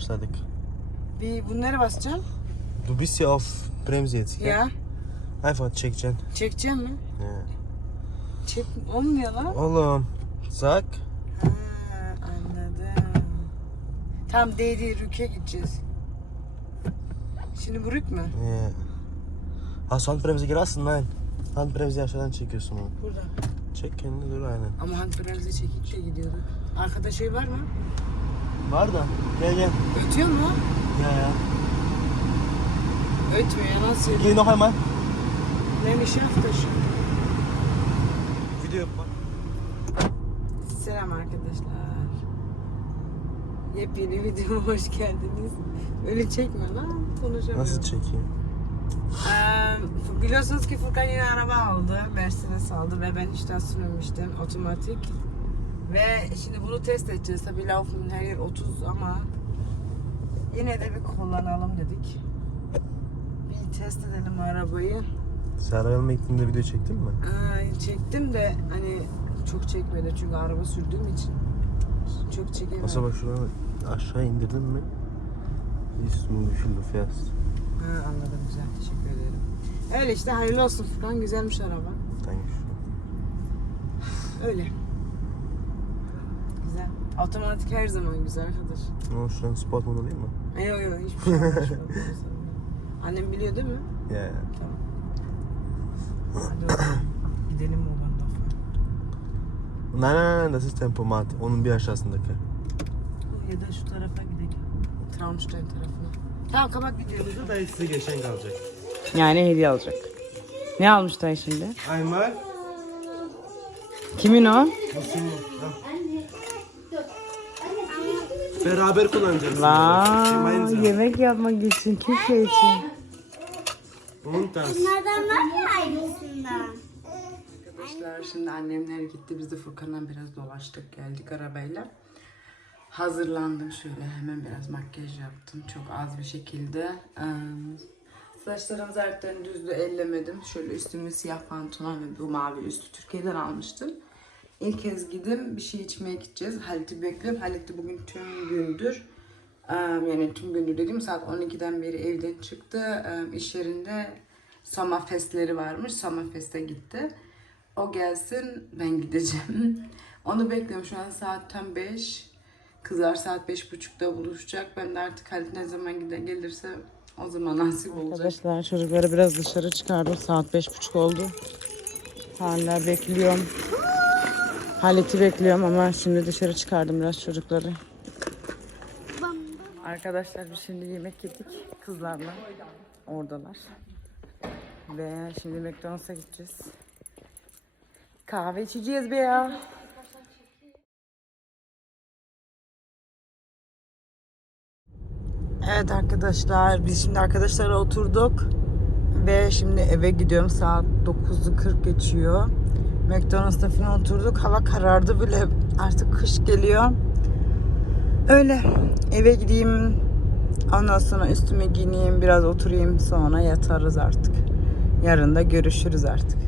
yapmışlardık. Bir bunları basacağım. Du bist ja auf Bremse jetzt? Ya. Einfach çekeceksin. Çekeceğim mi? Ya. Çek olmuyor lan. Oğlum. Sag. Ha, anladım. Tam değdi rüke gideceğiz. Şimdi bu rük mü? Hast du Handbremse gelassen? Nein. Handbremse aşağıdan çekiyorsun onu. Burada. Çek kendini dur aynen. Ama handbremse çekip de gidiyorduk. Arkada şey var mı? Var da. Gel gel. Ötüyor mu? Ya ya. Ötmüyor nasıl? Geh noch einmal. Ne iş yaptı şimdi? Video yap bak. Selam arkadaşlar. Yepyeni videoma hoş geldiniz. Öyle çekme lan. Konuşamıyorum. Nasıl çekeyim? Ee, biliyorsunuz ki Furkan yeni araba aldı. Mercedes aldı ve ben hiç sürmemiştim. Otomatik. Ve şimdi bunu test edeceğiz. Tabii Lauf'un her yer 30 ama yine de bir kullanalım dedik. Bir test edelim arabayı. Serra'nın gittiğinde video çektin mi? Aa, çektim de hani çok çekmedi çünkü araba sürdüğüm için çok çekemedim. Nasıl bak şuradan aşağı indirdin mi? Viel du fährst. Ha, anladım güzel teşekkür ederim. Öyle işte hayırlı olsun Furkan güzelmiş araba. Dankeschön. Öyle. Otomatik her zaman güzel arkadaş. Ne oldu şu an sport modu değil mi? Yok yok hiçbir şey anlaşmadım. Annem biliyor değil mi? Ya ya. Tamam. Hadi bakalım. Gidelim oradan da. Nein nein nein, das ist Tempomat. Onun bir aşağısındaki. Ya da şu tarafa gidelim. Traunstein tarafına. Tamam kapat videomuzu. da size geçen kalacak. Yani hediye alacak. Ne almış dayı şimdi? Einmal. Kimin o? Al. Beraber kullanacağız. Vay, Gemeinsam. yemek yapmak için, kimse için. Und das. Bunlardan var mı aynısından? Arkadaşlar şimdi annemler gitti. Biz de Furkan'la biraz dolaştık geldik arabayla. Hazırlandım şöyle hemen biraz makyaj yaptım. Çok az bir şekilde. Ee, saçlarım zaten düzdü ellemedim. Şöyle üstümü siyah pantolon ve bu mavi üstü Türkiye'den almıştım. İlk kez gidip bir şey içmeye gideceğiz. Halit'i bekliyorum. Halit de bugün tüm gündür yani tüm gündür dediğim saat 12'den beri evden çıktı. İş yerinde Sommerfestleri varmış. Sommerfest'e gitti. O gelsin ben gideceğim. Onu bekliyorum şu an saat tam 5. Kızlar saat 5.30'da buluşacak. Ben de artık Halit ne zaman gide gelirse o zaman nasip olacak. Arkadaşlar çocukları biraz dışarı çıkardım. Saat 5.30 oldu. Hala bekliyorum. Halit'i bekliyorum ama şimdi dışarı çıkardım biraz çocukları. Arkadaşlar biz şimdi yemek yedik kızlarla. Oradalar. Ve şimdi McDonald's'a gideceğiz. Kahve içeceğiz be ya. Evet arkadaşlar biz şimdi arkadaşlarla oturduk. Ve şimdi eve gidiyorum saat 9'u 40 geçiyor. McDonald's'ta falan oturduk. Hava karardı bile artık kış geliyor. Öyle eve gideyim. Ondan sonra üstüme giyineyim, biraz oturayım sonra yatarız artık. Yarın da görüşürüz artık.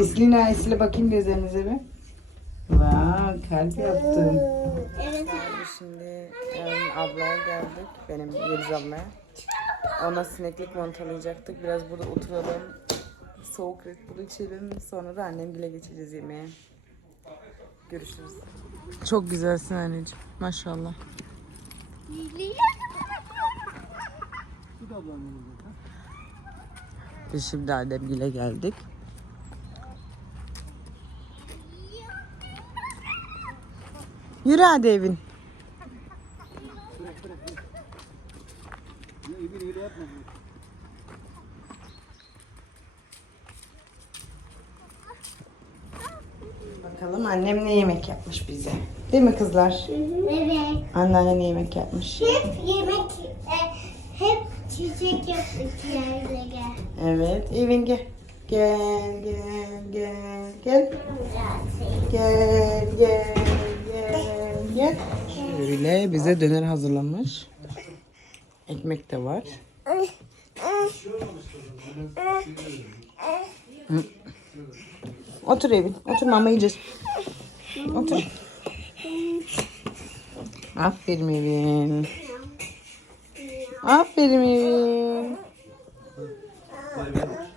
Eslina Esli bakayım gözlerinize bir. Vay kalp yaptın. Evet. Şimdi em, ablaya geldik. Benim Yeliz ablaya. Ona sineklik montalayacaktık. Biraz burada oturalım. Soğuk Red Bull içelim. Sonra da annemgile geçeceğiz yemeğe. Görüşürüz. Çok güzelsin anneciğim. Maşallah. Biz şimdi annemgile geldik. Yürü hadi evin. Bakalım annem ne yemek yapmış bize. Değil mi kızlar? Evet. Anneanne ne yemek yapmış? Hep yemek, e, hep çiçek yaptık yerlere. Evet. Evin gel. Gel gel gel gel. Gel gel gel gel. Şöyle bize döner hazırlamış. Ekmek de var. Otur Evin. Otur mama yiyeceğiz. Otur. Aferin Evin. Aferin Evin.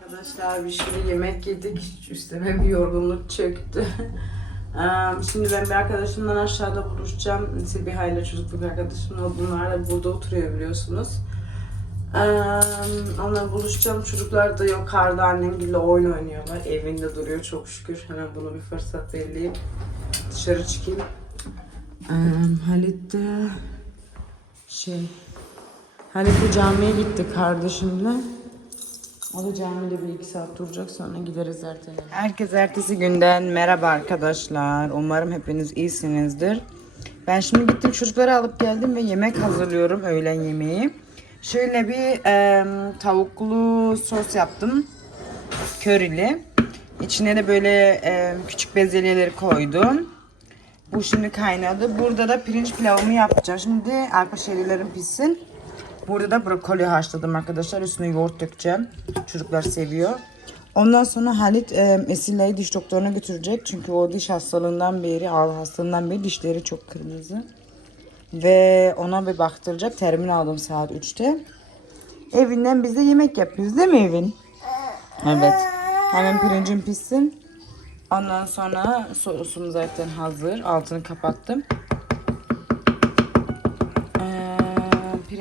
Arkadaşlar biz şimdi yemek yedik. Üstüme bir yorgunluk çöktü. Şimdi ben bir arkadaşımla aşağıda buluşacağım. Silbiha ile çocukluk arkadaşım. Bunlar da burada oturuyor biliyorsunuz. Onunla buluşacağım. Çocuklar da yok. Karda annemgille oyun oynuyorlar. Evinde duruyor çok şükür. Hemen bunu bir fırsat belirleyip dışarı çıkayım. Halit de şey Halit de camiye gitti kardeşimle. O da camide bir iki saat duracak sonra gideriz ertene. Herkes ertesi günden merhaba arkadaşlar. Umarım hepiniz iyisinizdir. Ben şimdi gittim çocukları alıp geldim ve yemek hazırlıyorum öğlen yemeği. Şöyle bir em, tavuklu sos yaptım. Körili. İçine de böyle em, küçük bezelyeleri koydum. Bu şimdi kaynadı. Burada da pirinç pilavımı yapacağım. Şimdi arpa şerilerim pişsin. Burada da brokoli haşladım arkadaşlar. Üstüne yoğurt dökeceğim. Çocuklar seviyor. Ondan sonra Halit e, Esile'yi diş doktoruna götürecek. Çünkü o diş hastalığından beri, ağrı hastalığından beri dişleri çok kırmızı. Ve ona bir baktıracak. Termin aldım saat 3'te. Evinden biz de yemek yapıyoruz değil mi Evin? Evet. Hemen pirincim pişsin. Ondan sonra sosum zaten hazır. Altını kapattım.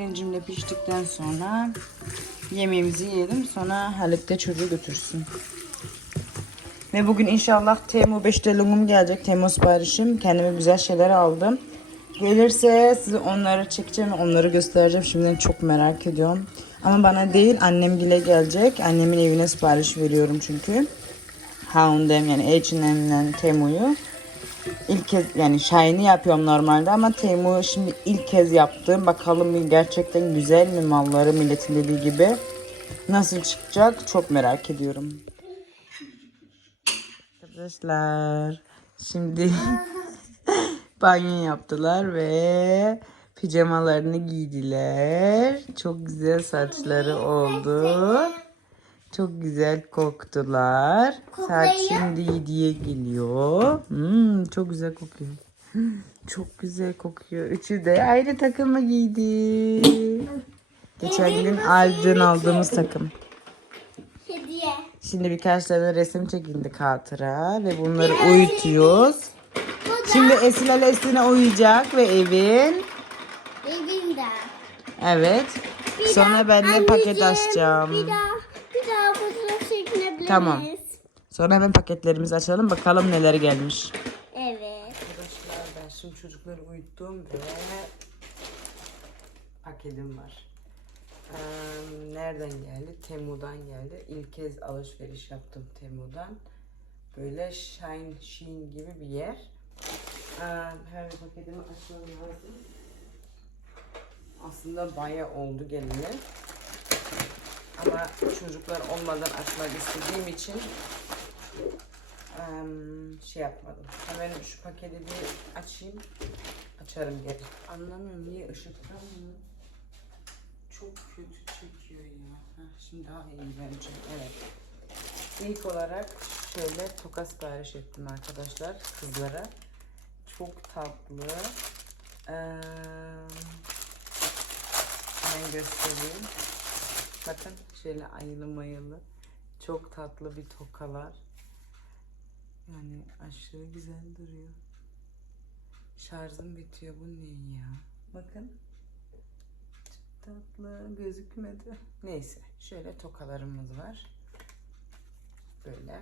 Pirincim de piştikten sonra yemeğimizi yiyelim. Sonra Halit de çocuğu götürsün. Ve bugün inşallah Temu 5 telungum gelecek. Temu siparişim. Kendime güzel şeyler aldım. Gelirse size onları çekeceğim onları göstereceğim. Şimdiden çok merak ediyorum. Ama bana değil annem bile gelecek. Annemin evine sipariş veriyorum çünkü. H&M yani H&M'den Temu'yu. İlk kez yani Shine'i yapıyorum normalde ama Temu şimdi ilk kez yaptım. Bakalım gerçekten güzel mi malları milletin dediği gibi. Nasıl çıkacak çok merak ediyorum. Arkadaşlar şimdi banyo yaptılar ve pijamalarını giydiler. Çok güzel saçları oldu. Çok güzel koktular. Saat şimdi 7'ye geliyor. Hmm, çok güzel kokuyor. Çok güzel kokuyor. Üçü de aynı takımı giydi. Geçen gün Alp'den aldığımız takım. Hediye. Şimdi birkaç tane resim çekildik hatıra ve bunları uyutuyoruz. Şimdi Esil ile Esin'e uyuyacak ve evin. Evimde. Evet. Sonra ben de paket açacağım. Bir daha, bir daha fotoğraf çekinebilir Tamam. Sonra hemen paketlerimizi açalım bakalım neler gelmiş. Evet. Arkadaşlar ben şimdi çocukları uyuttum ve paketim var. Ee, nereden geldi? Temu'dan geldi. İlk kez alışveriş yaptım Temu'dan. Böyle Shine Sheen gibi bir yer. Ee, hemen paketimi açmam lazım. Aslında bayağı oldu geleli. Ama çocuklar olmadan açmak istediğim için şey yapmadım. Hemen şu paketi bir açayım. Açarım geri. Anlamıyorum niye ışıktan mı? Çok kötü çekiyor ya. Heh, şimdi daha iyi bence. Evet. İlk olarak şöyle toka sipariş ettim arkadaşlar kızlara. Çok tatlı. Ee, hemen göstereyim. Bakın şöyle ayılı mayılı. Çok tatlı bir tokalar. Yani aşırı güzel duruyor. Şarjım bitiyor. Bu ne ya? Bakın. Çok tatlı. Gözükmedi. Neyse. Şöyle tokalarımız var. Böyle.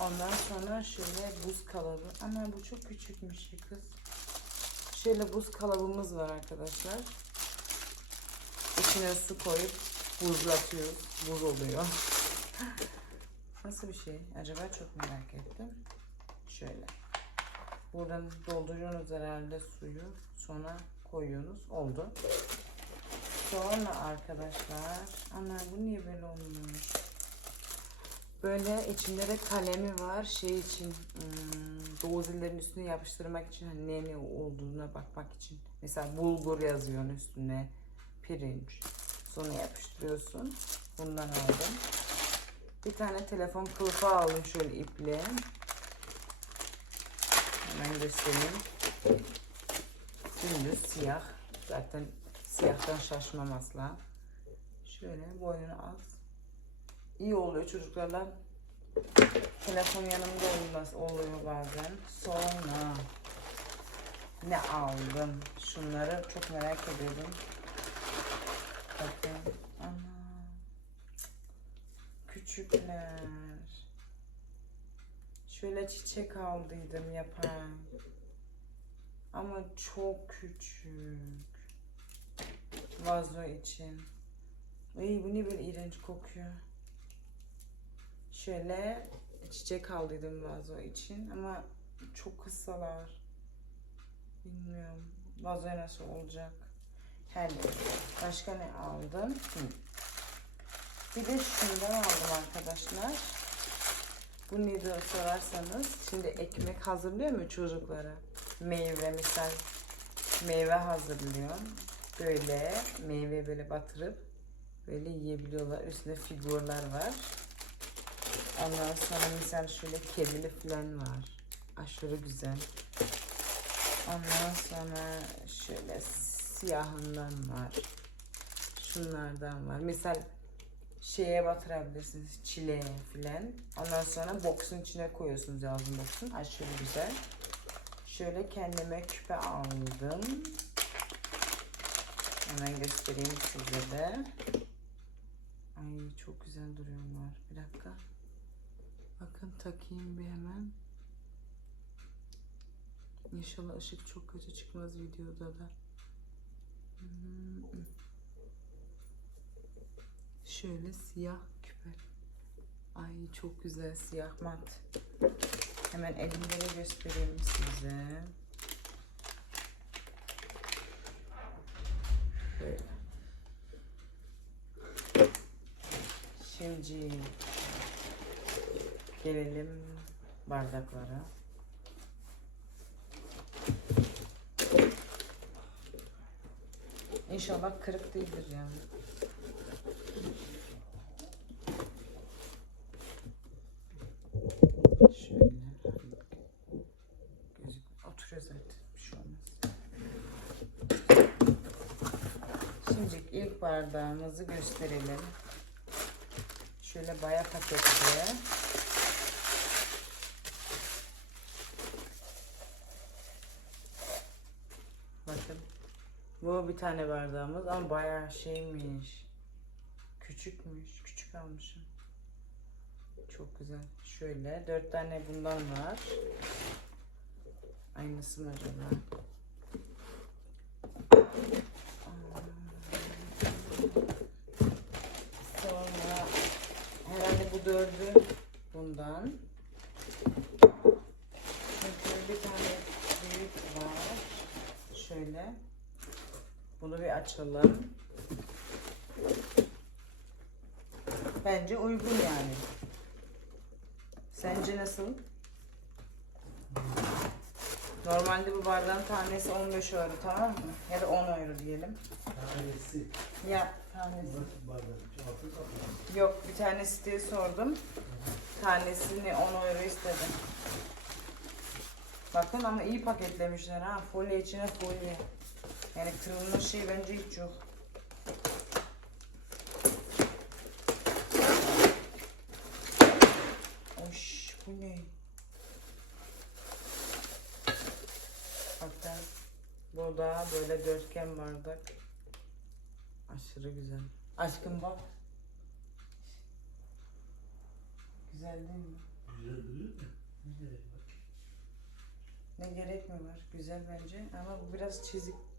Ondan sonra şöyle buz kalıbı. Ama bu çok küçükmüş kız. Şöyle buz kalıbımız var arkadaşlar. İçine su koyup buzlatıyoruz. Buz oluyor. Nasıl bir şey? Acaba çok merak ettim. Şöyle. Buradan dolduruyorsunuz herhalde suyu. Sonra koyuyorsunuz. Oldu. Sonra arkadaşlar. Ana bu niye böyle olmuş? Böyle içinde de kalemi var. Şey için hmm, üstüne yapıştırmak için hani ne ne olduğuna bakmak için. Mesela bulgur yazıyorsun üstüne. Pirinç. Sonra yapıştırıyorsun. Bundan aldım. Bir tane telefon kılıfı aldım şöyle iple. Hemen göstereyim. Dümdüz siyah. Zaten siyahtan şaşmam asla. Şöyle boynunu az. İyi oluyor çocuklarla. Telefon yanımda olmaz oluyor bazen. Sonra ne aldım? Şunları çok merak ediyordum. Bakın. Ana. Küçükler. Şöyle çiçek aldıydım yapan. Ama çok küçük. Vazo için. Ay bu ne böyle iğrenç kokuyor. Şöyle çiçek aldıydım vazo için ama çok kısalar. Bilmiyorum. Vazo nasıl olacak? Her neyse. Başka ne aldım? Hı. Bir de şundan aldım arkadaşlar. Bu nedir sorarsanız şimdi ekmek hazırlıyor mu çocuklara? Meyve misal meyve hazırlıyor. Böyle meyve böyle batırıp böyle yiyebiliyorlar. Üstünde figürler var. Ondan sonra misal şöyle kedili falan var. Aşırı güzel. Ondan sonra şöyle siyahından var. Şunlardan var. Misal şeye batırabilirsiniz çileğe filan. Ondan sonra boksun içine koyuyorsunuz yazın boksun. Aşırı güzel. Şöyle kendime küpe aldım. Hemen göstereyim size de. Ay çok güzel duruyorlar. Bir dakika. Bakın takayım bir hemen. İnşallah ışık çok kötü çıkmaz videoda da. Şöyle siyah küpe. Ay çok güzel siyah mat. Hemen elimde de göstereyim size. Şimdi gelelim bardaklara. İnşallah kırık değildir yani. Oturuyor zaten. Bir şey olmaz. Şimdi ilk bardağımızı gösterelim. Şöyle baya paketli. Bakın. Bu bir tane bardağımız ama bayağı şeymiş. Küçükmüş. Küçük almışım. Çok güzel. Şöyle dört tane bundan var. Aynısı mı acaba? Sonra herhalde bu dördü bundan. Çünkü bir tane büyük var. Şöyle. Bunu bir açalım. Bence uygun yani. Sence nasıl? Normalde bu bardağın tanesi 15 euro tamam mı? Ya da 10 euro diyelim. Tanesi. Ya tanesi. Yok bir tanesi diye sordum. Tanesini 10 euro istedim. Bakın ama iyi paketlemişler ha. Folye içine folye. Yani kırılmış şey bence hiç yok. Oş bu ne? Bakın bu da böyle dörtgen bardak. Aşırı güzel. Aşkım bak. Güzel değil mi? Güzel duruyor da. Güzel. Ne gerek mi var? Güzel bence ama bu biraz çizik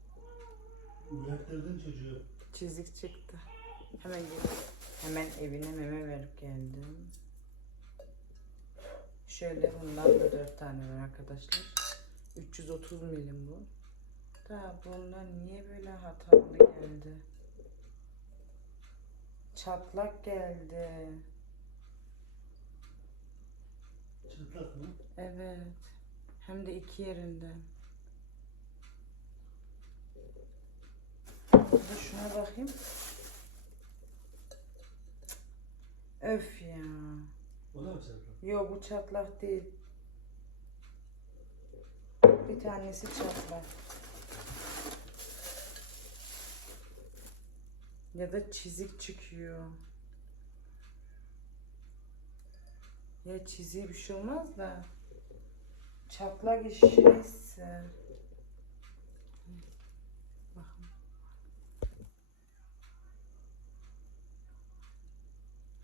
Uyaktırdın çocuğu. çizik çıktı. Hemen gel- hemen evine meme verip geldim. Şöyle bundan da 4 tane var arkadaşlar. 330 milim bu. Da bundan niye böyle hatalı geldi? Çatlak geldi. Çıplak mı? Evet. Hem de iki yerinden. Bir de şuna bakayım. Öf ya. O da mı çıplak? Yok bu çatlak değil. Bir tanesi çatlak. Ya da çizik çıkıyor. Ya çiziği bir şey olmaz da. Çatlak şeyse. Bakın.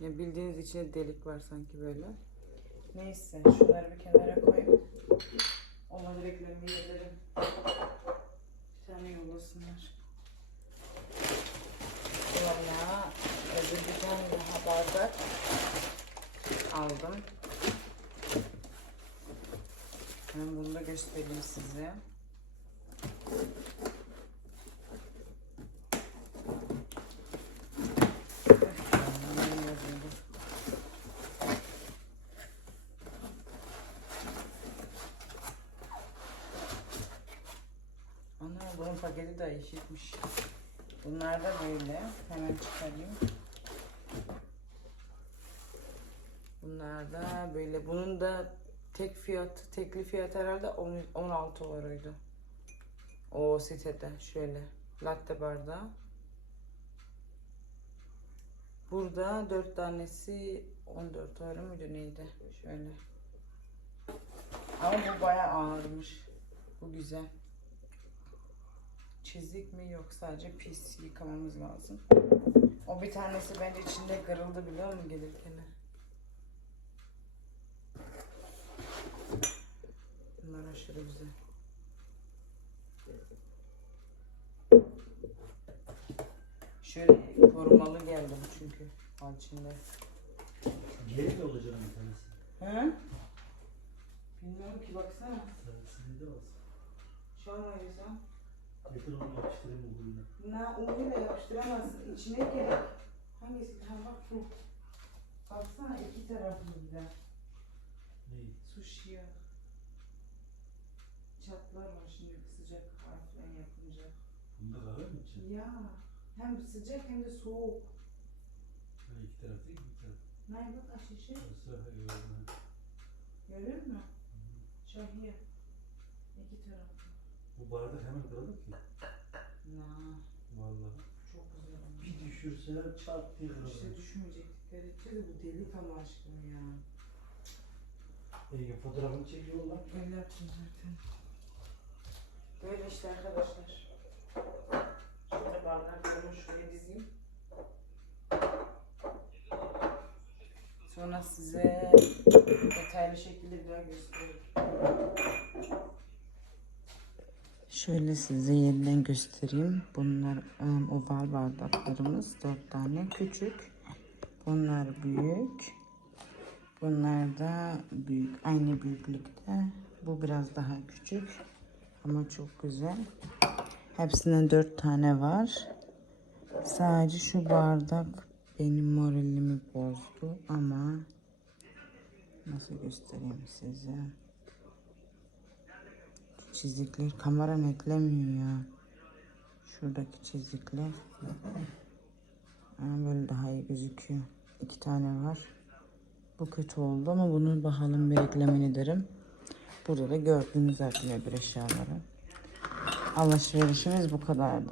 Ya bildiğiniz içine delik var sanki böyle. Neyse şunları bir kenara koyayım. Ona direklerimi yedirim. Bir tane yollasınlar. Sonra öbür bir tane daha bardak aldım. Hemen bunu da göstereyim size. Öf ya, benim yazımda. Ana bunun paketi de eşitmiş. Bunlar da böyle. Hemen çıkarayım. Bunlar da böyle. Bunun da tek fiyat, tekli fiyat herhalde 10 16 euroydu. O sitede şöyle. Latte bardağı. Burada 4 tanesi 14 euro muydu neydi? Şöyle. Ama bu bayağı ağırmış. Bu güzel. Çizik mi yok sadece pis yıkamamız lazım. O bir tanesi bence içinde kırıldı biliyor musun gelirken? Bunlar aşırı güzel. Şöyle korumalı geldim çünkü içinde. Geri de olacak bir tanesi. Hı? Bilmiyorum ki baksana. Sizde de olsun. Şu an oynasam. Getir onu yapıştırayım bu huyuna. Na yapıştıramazsın. İçine gerek. Hangisi? Ha bak bu. Baksana iki taraflı bir de. Neyi? Sushi Çatlar var şimdi sıcak harflen yapınca. Bunda kahve mi içeceksin? Ya hem sıcak hem de soğuk. Ha, iki taraf değil bir taraf. Nay bak aşışı. Burası eyvallah. Görüyor musun? Şahiye. İki taraflı. Bu bardak hemen kırılır ki. Na Vallahi. çok güzel olmuş. Bir düşürse çat diye kırılır. İşte düşmeyecektik. Gerekçe bu delik ama aşkım ya. İyi fotoğrafını çekiyorlar. Öyle yaptım zaten. Böyle işte arkadaşlar. Şurada bardaklarımı şuraya dizeyim. Sonra size detaylı şekilde bir daha göstereyim. Şöyle size yeniden göstereyim. Bunlar um, oval bardaklarımız. Dört tane küçük. Bunlar büyük. Bunlar da büyük. Aynı büyüklükte. Bu biraz daha küçük. Ama çok güzel. Hepsinden dört tane var. Sadece şu bardak benim moralimi bozdu ama nasıl göstereyim size? Çizikler kamera netlemiyor ya. Şuradaki çizikler. Ama böyle daha iyi gözüküyor. İki tane var. Bu kötü oldu ama bunu bakalım bir eklemin ederim. Burada da gördüğünüz zaten öbür eşyaları. Alışverişimiz bu kadardı.